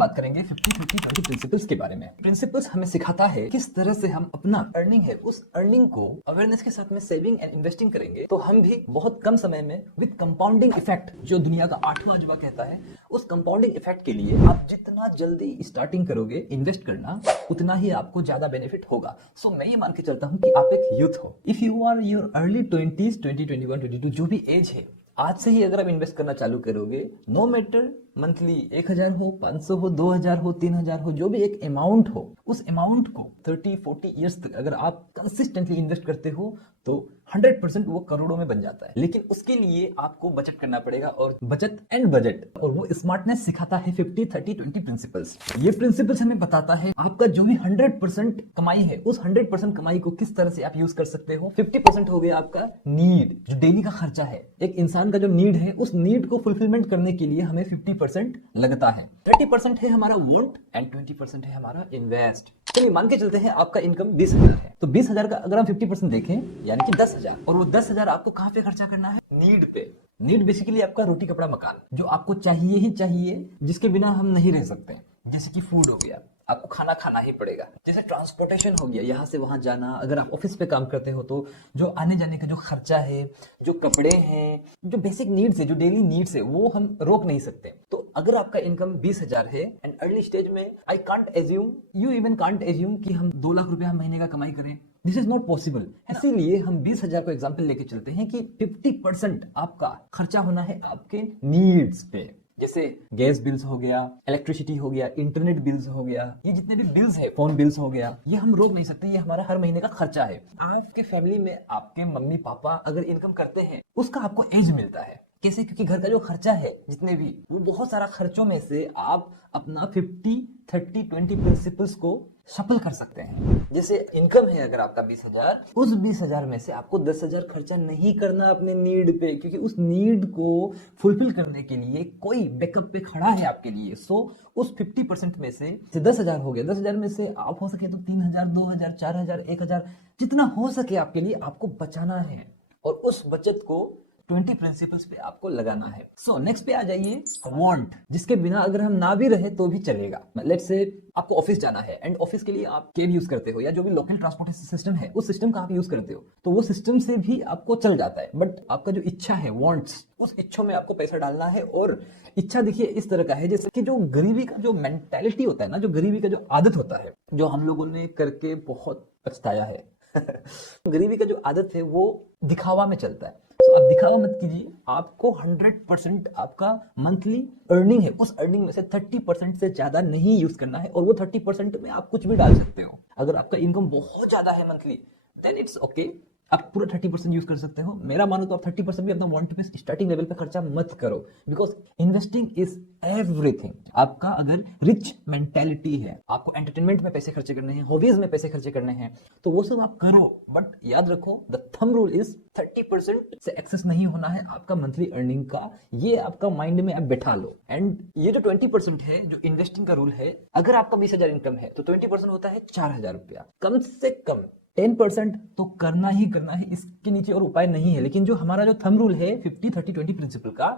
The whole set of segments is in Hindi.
बात करेंगे 50-30-30 प्रिंसिपल्स के बारे में। प्रिंसिपल्स हमें सिखाता है किस तरह से हम अपना अर्निंग है उस अर्निंग को अवेयरनेस के साथ में सेविंग एंड इन्वेस्टिंग करेंगे तो हम भी बहुत कम समय में विद कंपाउंडिंग इफेक्ट, जो दुनिया का 8वां अजूबा कहता है, उस कंपाउंडिंग इफेक्ट के लिए आप जितना जल्दी स्टार्टिंग करोगे इन्वेस्ट करना उतना ही आपको ज्यादा बेनिफिट होगा। सो मैं ये मान के चलता हूँ कि आप एक यूथ हो। If you are your early 20s, 20, 21, 22 जो भी एज है, आज से ही अगर आप इन्वेस्ट करना चालू करोगे, नो मैटर मंथली 1000 हो, 500 हो, 2000 हो, 3000 हो, जो भी एक अमाउंट हो, उस अमाउंट को 30-40 इयर्स तक अगर आप कंसिस्टेंटली इन्वेस्ट करते हो तो 100% वो करोड़ों में बन जाता है। लेकिन उसके लिए आपको बचत करना पड़ेगा, और बचत एंड बजट और वो स्मार्टनेस सिखाता है 50-30-20 प्रिंसिपल्स। ये प्रिंसिपल्स हमें बताता है आपका जो भी 100% कमाई है उस 100% कमाई को किस तरह से आप यूज कर सकते हो। 50% हो गया आपका नीड, जो डेली का खर्चा है। एक इंसान का जो नीड है उस नीड को फुलफिलमेंट करने के लिए हमें 50% लगता है। 30% है हमारा वांट एंड 20% है हमारा इन्वेस्ट। चलिए मान के चलते हैं आपका इनकम 20,000 है, तो 20,000 का अगर हम 50% देखें यानी कि 10,000, और वो 10,000 आपको कहाँ पे खर्चा करना है? नीड पे। नीड बेसिकली आपका रोटी कपड़ा मकान, जो आपको चाहिए ही चाहिए, जिसके बिना हम नहीं रह सकते। जैसे कि फूड हो गया, आपको खाना खाना ही पड़ेगा। जैसे ट्रांसपोर्टेशन हो गया, यहाँ से वहां जाना, अगर आप ऑफिस पे काम करते हो तो जो आने जाने का जो खर्चा है, जो कपड़े हैं, जो बेसिक नीड्स है, जो डेली नीड्स है, वो हम रोक नहीं सकते। तो अगर आपका इनकम 20,000 है एंड अर्ली स्टेज में, I can't assume, you even can't assume कि हम 2 लाख रुपया महीने का कमाई करें। This is not possible. इसीलिए हम 20,000 को एग्जाम्पल लेके चलते हैं कि 50% आपका खर्चा होना है आपके नीड्स पे। जैसे गैस बिल्स हो गया, इलेक्ट्रिसिटी हो गया, इंटरनेट बिल्स हो गया, ये जितने भी बिल्स है, फोन बिल्स हो गया, ये हम रोक नहीं सकते। ये हमारा हर महीने का खर्चा है। आपके फैमिली में आपके मम्मी पापा अगर इनकम करते हैं, उसका आपको एज मिलता है। कैसे? क्योंकि घर का जो खर्चा है जितने भी, वो बहुत सारा खर्चों में से आप अपना 50-30-20 प्रिंसिपल्स को सफल कर सकते हैं। जैसे इनकम है अगर आपका 20,000, उस 20,000 में से आपको 10,000 खर्चा नहीं करना अपने नीड पे, क्योंकि उस नीड को फुलफिल करने के लिए कोई बैकअप पे खड़ा है आपके लिए। सो उस 50% में से 10,000 हो गया, 10,000 में से आप हो सके तो 3,000, 2,000, 4,000, 1,000, जितना हो सके आपके लिए आपको बचाना है, और उस बचत को 20 प्रिंसिपल्स पे आपको लगाना है। सो नेक्स्ट पे आ जाइए, वांट, जिसके बिना अगर हम ना भी रहे तो भी चलेगा। लेट्स से आपको ऑफिस जाना है एंड ऑफिस के लिए आप कैब यूज करते हो या जो भी लोकल ट्रांसपोर्टेशन सिस्टम है उस सिस्टम का आप यूज करते हो, तो वो सिस्टम से भी आपको चल जाता है। बट आपका जो इच्छा है, वांट्स, उस इच्छा में आपको पैसा डालना है। और इच्छा देखिए इस तरह का है जैसे कि जो गरीबी का जो मेंटालिटी होता है ना, जो गरीबी का जो आदत होता है, जो हम लोगों ने करके बहुत पछताया है गरीबी का जो आदत है वो दिखावा में चलता है। तो आप दिखावा मत कीजिए। आपको 100% आपका मंथली अर्निंग है, उस अर्निंग में से 30% से ज्यादा नहीं यूज करना है, और वो 30% में आप कुछ भी डाल सकते हो। अगर आपका इनकम बहुत ज्यादा है मंथली, देन इट्स ओके, आप पूरा 30% यूज कर सकते हो। मेरा मानो तो आप 30% भी अपना वांट पे स्टार्टिंग लेवल पे खर्चा मत करो, बिकॉज इन्वेस्टिंग इज एवरीथिंग। आपका अगर रिच मेंटेलिटी है, आपको एंटरटेनमेंट में पैसे खर्चे करने हैं, हॉबीज में पैसे खर्चे करने हैं, तो वो सब आप करो। बट याद रखो, द थंब रूल इज 30% से एक्सेस नहीं होना है आपका मंथली अर्निंग का। ये आपका माइंड में आप बैठा लो। एंड ये जो 20% है, जो इन्वेस्टिंग का रूल है, अगर आपका 20,000 इनकम है तो 20% होता है 4,000 रुपया। कम से कम 10% तो करना ही करना है, इसके नीचे और उपाय नहीं है। लेकिन जो हमारा जो थंब रूल है 50-30-20 प्रिंसिपल का,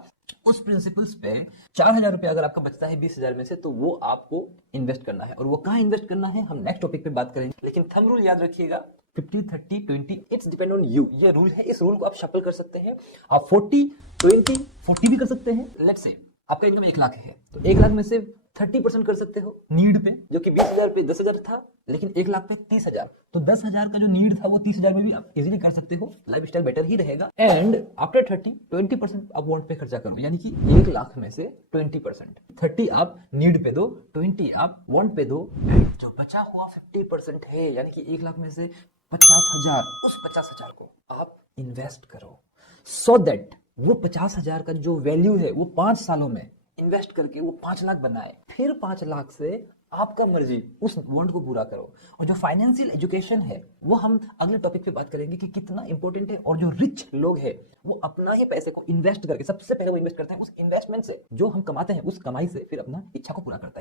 उस प्रिंसिपल्स पे 4,000 रुपया अगर आपका बचता है 20,000 में से, तो वो आपको इन्वेस्ट करना है। और वो कहाँ इन्वेस्ट करना है हम नेक्स्ट टॉपिक पे बात करेंगे। लेकिन थंब रूल याद रखिएगा, 50-30-20, इट्स डिपेंड ऑन यू। ये रूल है, इस रूल को आप शफल कर सकते हैं। आप 40-20-40 भी कर सकते हैं। लेट्स से आपका इनकम 1 लाख है, तो 1 लाख में से 30% कर सकते हो नीड पे, जो कि 20,000 पे 10,000 था, लेकिन 1 लाख पे 30,000, तो 10,000 का जो नीड था वो 30,000 में भी आप इजीली कर सकते हो। लाइफ स्टाइल बेटर ही रहेगा। एंड आफ्टर 20% आप वांट पे खर्चा करो, यानी कि 1 लाख में से 20%, 30 आप नीड पे दो, 20 आप वांट पे दो, एंड जो बचा हुआ 50% है, यानी कि 1 लाख में से 50,000, उस 50,000 को आप इन्वेस्ट करो, सो दैट वो 50,000 का जो वैल्यू है वो 5 सालों में इन्वेस्ट करके वो 5 लाख बनाए। फिर 5 लाख से आपका मर्जी उस वांट को पूरा करो। और जो फाइनेंशियल एजुकेशन है वो हम अगले टॉपिक पे बात करेंगे कि कितना इंपॉर्टेंट है। और जो रिच लोग हैं वो अपना ही पैसे को इन्वेस्ट करके, सबसे पहले वो इन्वेस्ट करते हैं उस इन्वेस्टमेंट से, जो हम कमाते हैं उस कमाई से फिर अपना इच्छा को पूरा करता है।